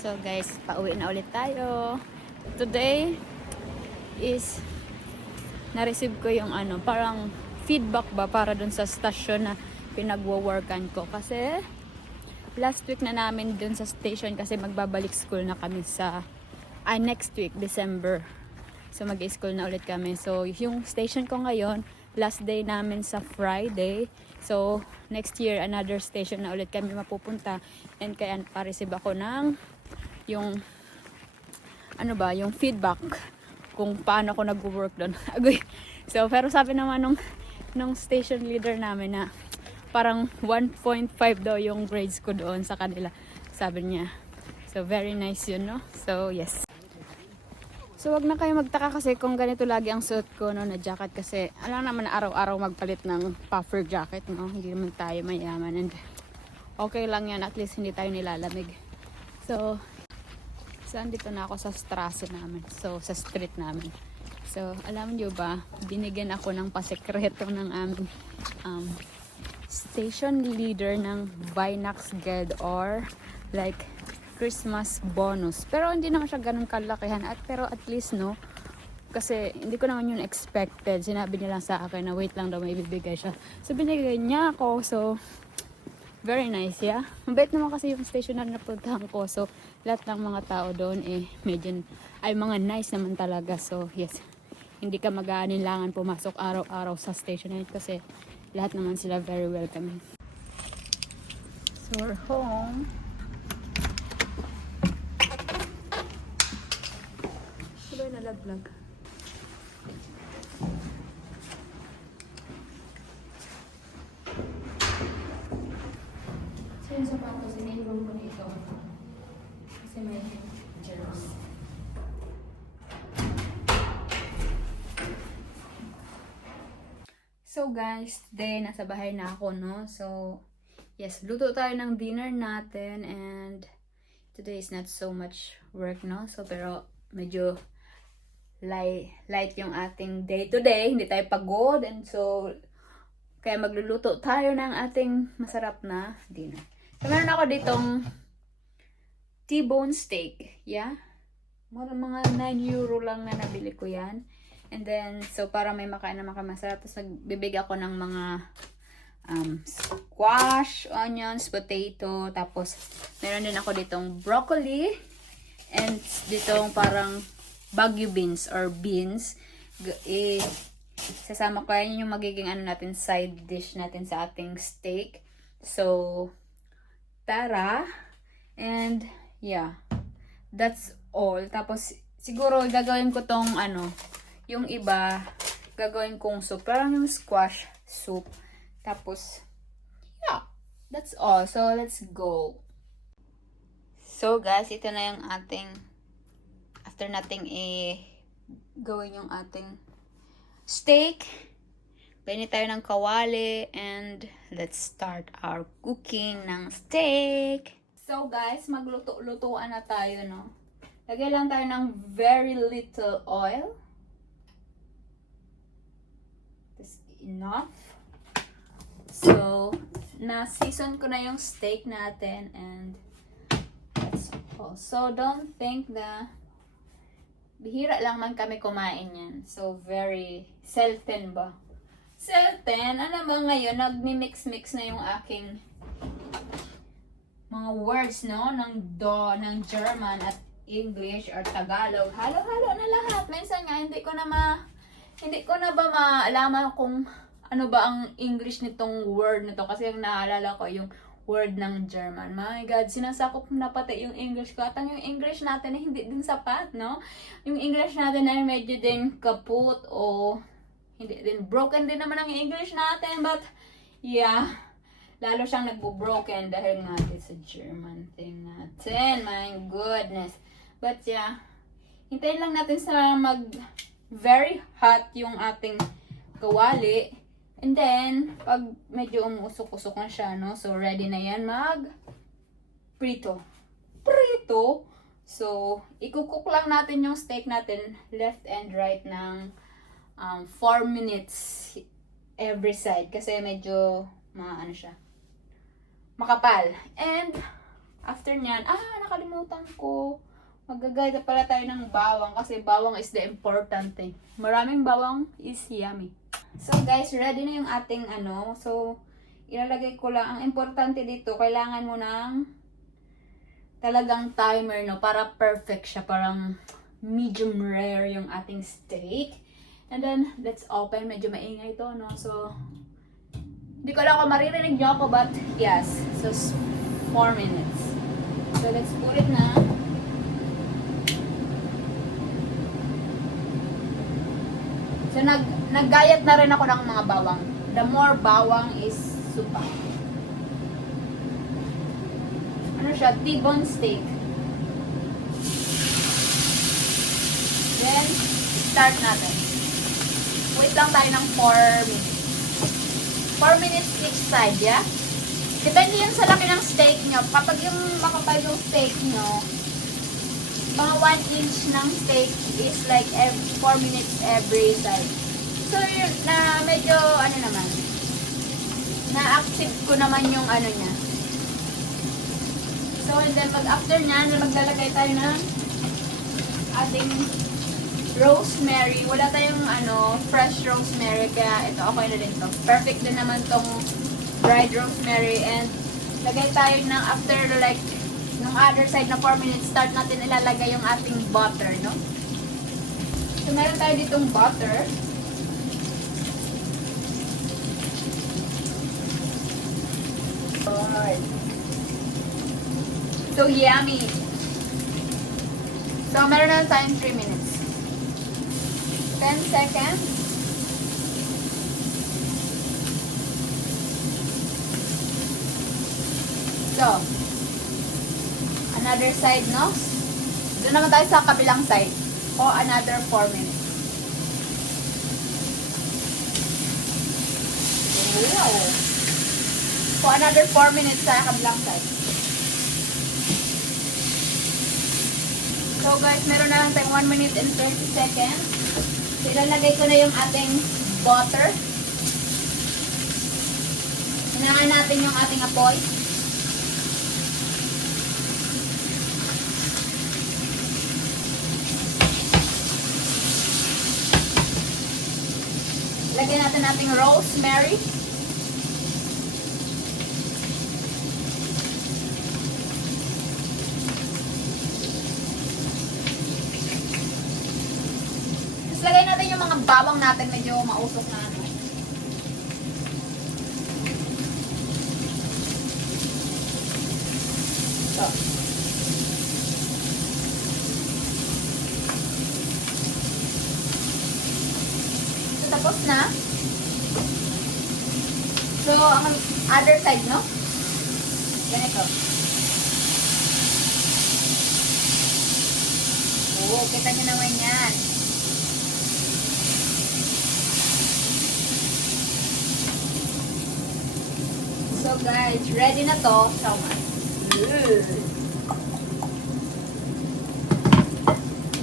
So guys, pauwi na ulit tayo. Today is na-receive ko yung parang feedback ba para dun sa station na pinagwo-workan ko. Kasi last week na namin dun sa station kasi magbabalik school na kami sa next week, December. So mag-school na ulit kami. So yung station ko ngayon, last day namin sa Friday. So next year, another station na ulit kami mapupunta. And kaya pa-receive ako ng yung yung feedback kung paano ako nag-work doon. So pero sabi naman nung station leader namin na parang 1.5 daw yung grades ko doon sa kanila, sabi niya. So very nice yun, no? So yes. So wag na kayo magtaka kasi kung ganito lagi ang suot ko, no, na jacket, kasi alam naman na araw-araw magpalit ng puffer jacket, no? Hindi naman tayo mayaman and okay lang yan, at least hindi tayo nilalamig. So andito na ako sa strasse namin. So sa street namin. So alam niyo ba, binigyan ako ng pasekreto ng aming station leader ng Vinax Guide or like Christmas bonus. Pero hindi naman siya ganun kalakihan, pero at least, no, kasi hindi ko naman yun expected. Sinabi niya lang sa akin na wait lang daw, may bibigay siya. So binigay niya ako. So very nice, yeah. Mabait naman kasi yung station na napuntahan ko. So lahat ng mga tao doon medyo ay mga nice naman talaga. So yes, hindi ka mag-aalinlangan pumasok araw-araw sa station na yun kasi lahat naman sila very welcoming. So we're home. Sabay nalaglag. So yung sapatos, iniiwan ko nito. Kasi may germs. So guys, today nasa bahay na ako, no? So, yes, luto tayo ng dinner natin and today is not so much work, no? So, pero medyo light yung ating day today. Hindi tayo pagod and so, kaya magluluto tayo ng ating masarap na dinner. So, meron ako ditong T-bone steak, yeah? Mga 9 euro lang na nabili ko yan. And then, so para may makain na masarap, tapos nagbibig ako ng mga squash, onions, potato, tapos meron din ako ditong broccoli, and ditong parang Baguio beans or beans. Sasama ko yan yung magiging natin, side dish natin sa ating steak. So, tara. And, yeah. That's all. Tapos, siguro gagawin ko tong yung iba, gagawin kong soup. Parang yung squash soup. Tapos, yeah. That's all. So, let's go. So, guys, ito na yung ating, after nating gawin yung ating steak. Painit tayo ng kawali. And, let's start our cooking ng steak. So, guys, magluto-lutuan na tayo, no? Lagay lang tayo ng very little oil. Enough. So, na-season ko na yung steak natin and that's all. So, don't think na bihira lang man kami kumain yan. So, very selten ba? Selten? Ano ba ngayon? Nagmi-mix-mix na yung aking mga words, no? Ng German at English or Tagalog. Halo-halo na lahat. Minsan nga, hindi ko na ba maalaman kung ano ba ang English nitong word nito, kasi yung naalala ko yung word ng German. My God, sinasakop na pati yung English ko. At yung English natin ay hindi din sapat, no? Yung English natin ay medyo din kaput o hindi din, broken din naman ang English natin. But, yeah, lalo siyang nagbo-broken dahil nga sa German thing natin. My goodness. But, yeah, hintayin lang natin sa very hot yung ating kawali. And then, pag medyo umusok-usok na siya, no? So, ready na yan prito. So, ikukook lang natin yung steak natin left and right ng 4 minutes every side. Kasi medyo, siya, makapal. And, after nyan, nakalimutan ko. Magagayda pala tayo ng bawang kasi bawang is the important thing. Maraming bawang is yummy. So guys, ready na yung ating ano. So, ilalagay ko lang. Ang importante dito, kailangan mo ng talagang timer, no? Para perfect siya. Parang medium rare yung ating steak. And then, let's open. Medyo maingay to, no? So, hindi ko alam kung maririnig nyo ako, but yes. So, 4 minutes. So, let's put it na. So, naggayat na rin ako ng mga bawang. The more bawang is supa. Ano siya? T-bone steak. Then, start natin. Wait lang tayo ng 4 minutes. 4 minutes each side, yeah? Depende yun sa laki ng steak nyo. Kapag yung makapal yung steak nyo, mga 1 inch ng steak is like 4 minutes every side. So, yun, na medyo, ano naman, na-active ko naman yung ano niya. So, and then, after nyan, maglalagay tayo ng ating rosemary. Wala tayong, fresh rosemary, kaya ito, okay na din to. Perfect din naman tong dried rosemary. And, lagay tayo ng after, like, ng other side na 4 minutes, start natin ilalagay yung ating butter, no? So, meron tayo ditong butter. Alright. So, yummy. So, meron na tayong 3 minutes. 10 seconds. So, another side, no? Doon naman tayo sa kabilang side. O, another 4 minutes. Wow! So, another 4 minutes sa kabilang side. So, guys, meron na lang tayong 1 minute and 30 seconds. So, ilalagay ko na yung ating butter. Hinangan natin yung ating apoy. Lagyan natin ating rosemary. Tapos lagay natin yung mga bawang natin medyo mausok na ano. So. Tapos na. So, ang other side, no? Ganito. Oo, kita nyo naman yan. So, guys, ready na to. So,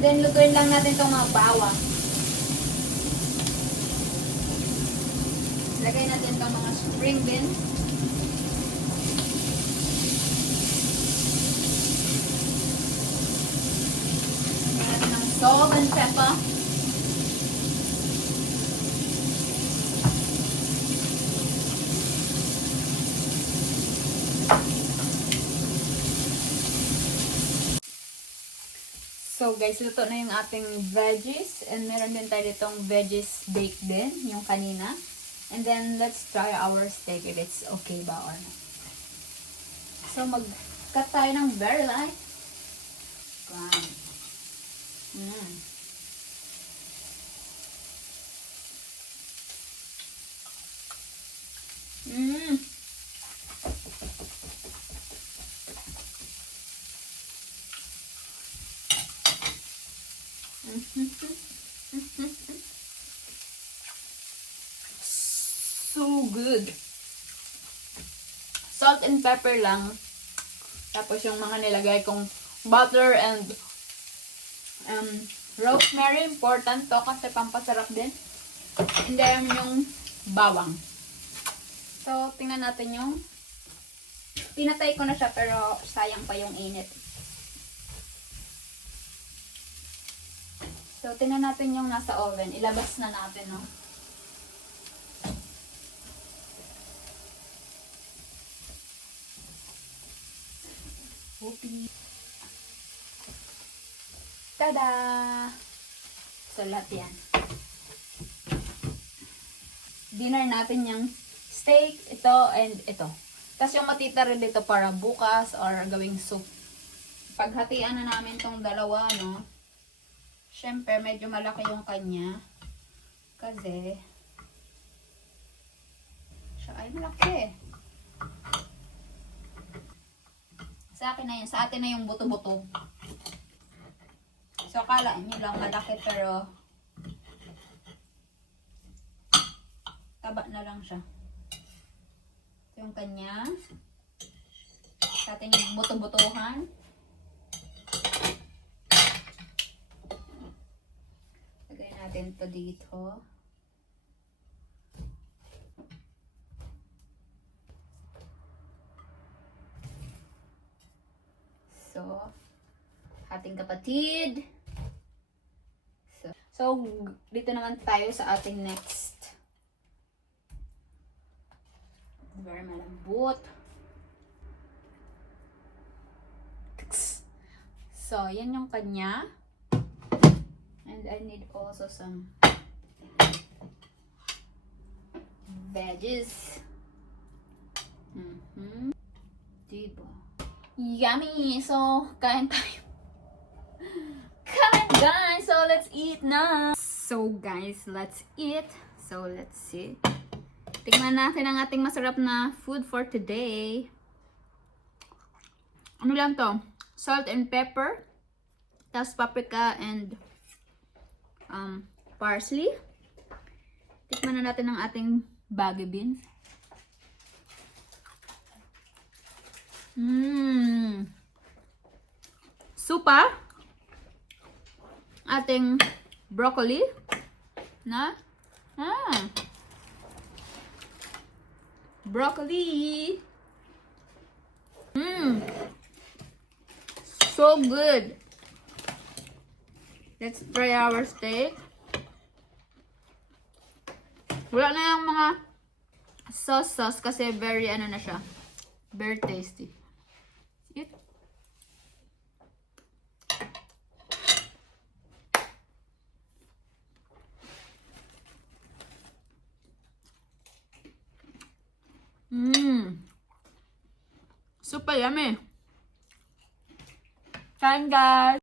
then, lutuin lang natin itong mga bawang. Lagay natin itong mga spring beans. Lagay natin ng salt and pepper. So guys, luto na yung ating veggies. And meron din tayo ditong veggies baked din, yung kanina. And then, let's try our steak if it's okay ba or not. So, mag-cut tayo ng very light. Wow. So good. Salt and pepper lang. Tapos yung mga nilagay kong butter and rosemary, important to kasi pampasarap din. And then yung bawang. So, tingnan natin yung Pinatay ko na siya pero sayang pa yung init. So, tingnan natin yung nasa oven. Ilabas na natin, no? Whoopie. Tada! So, lahat yan. Dinner natin yung steak, ito, and ito. Tapos yung matitira dito para bukas or gawing soup. Paghatian na namin tong dalawa, no? Siyempre, medyo malaki yung kanya. Kasi, siya ay malaki. Sa akin na yun. Sa atin na yung buto-buto. So, akala nyo lang malaki pero taba na lang siya. Ito yung kanya. Sa atin yung buto-butuhan. Lagay natin ito dito. So, ating kapatid. So, dito naman tayo sa ating next. Very malambot. So, yan yung kanya. And I need also some veggies. Diba? Yummy! So, kain tayo. Kain, guys! So, let's eat na! So, guys, let's eat. So, let's see. Tingnan natin ang ating masarap na food for today. Ano lang to? Salt and pepper. Tapos paprika and parsley. Tikman na natin ang ating baggy beans. Supa. Ating broccoli. Na? Broccoli. So good. Let's try our steak. Wala na yung mga sauce kasi very ano na siya. Very tasty. Eat. Super yummy. Kain, guys.